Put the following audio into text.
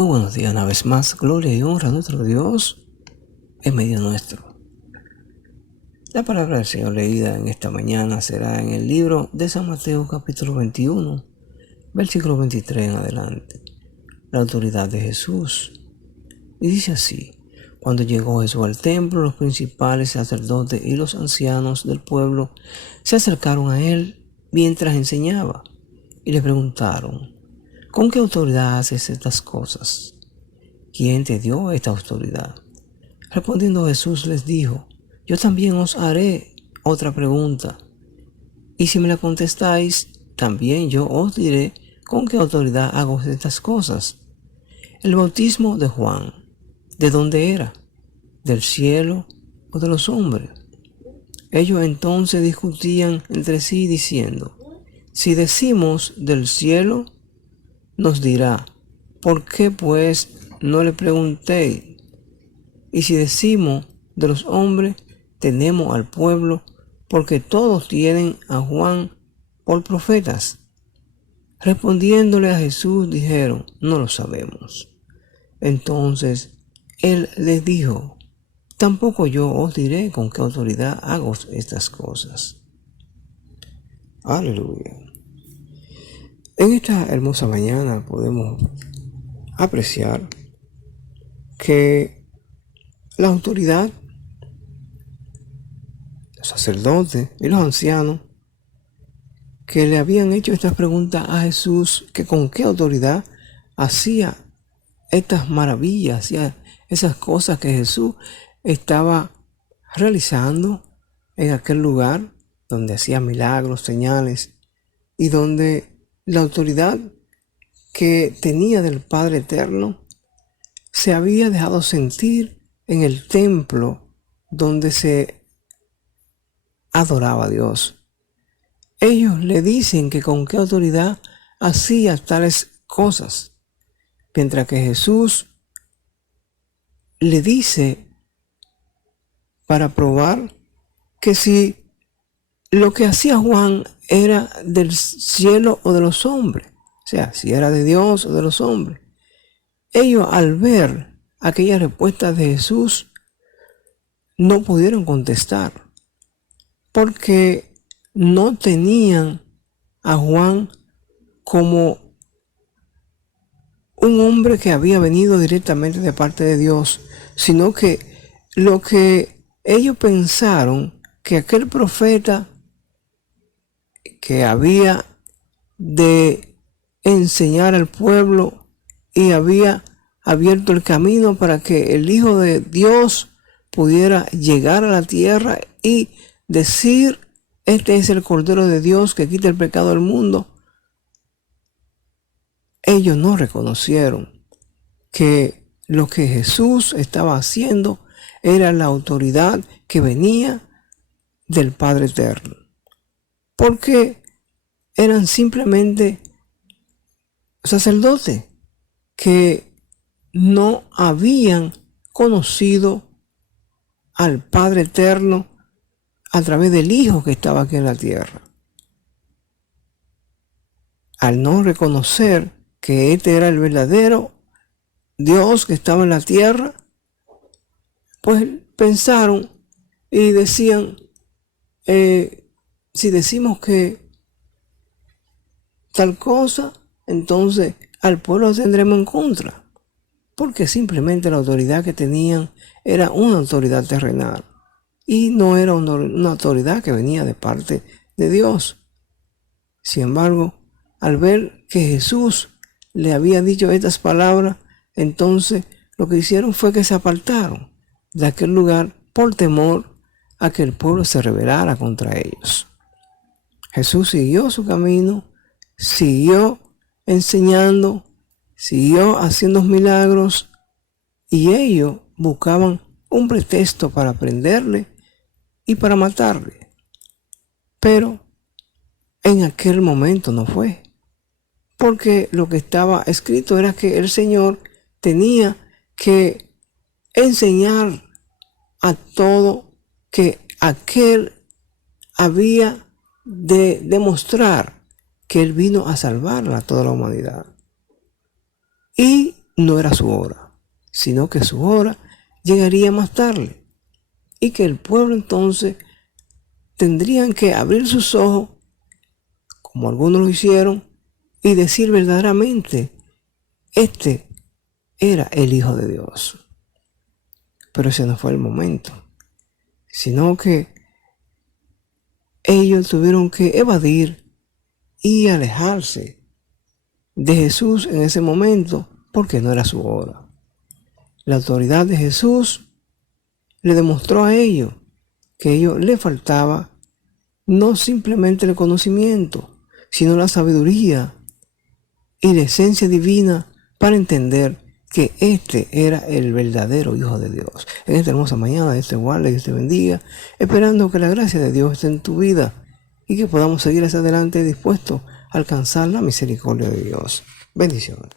Muy buenos días una vez más, gloria y honra a nuestro Dios en medio nuestro. La palabra del Señor leída en esta mañana será en el libro de San Mateo capítulo 21, versículo 23 en adelante. La autoridad de Jesús. Y dice así: cuando llegó Jesús al templo, los principales sacerdotes y los ancianos del pueblo se acercaron a él mientras enseñaba y le preguntaron: ¿con qué autoridad haces estas cosas? ¿Quién te dio esta autoridad? Respondiendo Jesús les dijo: yo también os haré otra pregunta, y si me la contestáis, también yo os diré con qué autoridad hago estas cosas. El bautismo de Juan, ¿de dónde era? ¿Del cielo o de los hombres? Ellos entonces discutían entre sí diciendo: si decimos del cielo, nos dirá: ¿por qué pues no le preguntéis? Y si decimos de los hombres, tenemos al pueblo, porque todos tienen a Juan por profetas. Respondiéndole a Jesús dijeron: no lo sabemos. Entonces él les dijo: tampoco yo os diré con qué autoridad hago estas cosas. Aleluya. En esta hermosa mañana podemos apreciar que la autoridad, los sacerdotes y los ancianos que le habían hecho estas preguntas a Jesús, que con qué autoridad hacía estas maravillas, hacía esas cosas que Jesús estaba realizando en aquel lugar donde hacía milagros, señales, y donde la autoridad que tenía del Padre Eterno se había dejado sentir en el templo donde se adoraba a Dios. Ellos le dicen que con qué autoridad hacía tales cosas, mientras que Jesús le dice para probar que si lo que hacía Juan era del cielo o de los hombres, o sea, si era de Dios o de los hombres. Ellos, al ver aquella respuesta de Jesús, no pudieron contestar, porque no tenían a Juan como un hombre que había venido directamente de parte de Dios, sino que lo que ellos pensaron, que aquel profeta que había de enseñar al pueblo y había abierto el camino para que el Hijo de Dios pudiera llegar a la tierra y decir: este es el Cordero de Dios que quita el pecado del mundo. Ellos no reconocieron que lo que Jesús estaba haciendo era la autoridad que venía del Padre Eterno, porque eran simplemente sacerdotes que no habían conocido al Padre Eterno a través del Hijo que estaba aquí en la tierra. Al no reconocer que este era el verdadero Dios que estaba en la tierra, pues pensaron y decían: si decimos que tal cosa, entonces al pueblo tendremos en contra, porque simplemente la autoridad que tenían era una autoridad terrenal y no era una autoridad que venía de parte de Dios. Sin embargo, al ver que Jesús le había dicho estas palabras, entonces lo que hicieron fue que se apartaron de aquel lugar por temor a que el pueblo se rebelara contra ellos. Jesús siguió su camino, siguió enseñando, siguió haciendo milagros, y ellos buscaban un pretexto para prenderle y para matarle. Pero en aquel momento no fue, porque lo que estaba escrito era que el Señor tenía que enseñar a todo que aquel había de demostrar que Él vino a salvar a toda la humanidad. Y no era su hora, sino que su hora llegaría más tarde y que el pueblo entonces tendrían que abrir sus ojos, como algunos lo hicieron, y decir verdaderamente, este era el Hijo de Dios. Pero ese no fue el momento, sino que ellos tuvieron que evadir y alejarse de Jesús en ese momento porque no era su hora. La autoridad de Jesús le demostró a ellos que a ellos les faltaba no simplemente el conocimiento, sino la sabiduría y la esencia divina para entender que este era el verdadero Hijo de Dios. En esta hermosa mañana, Dios te guarde, Dios te bendiga, esperando que la gracia de Dios esté en tu vida y que podamos seguir hacia adelante dispuestos a alcanzar la misericordia de Dios. Bendiciones.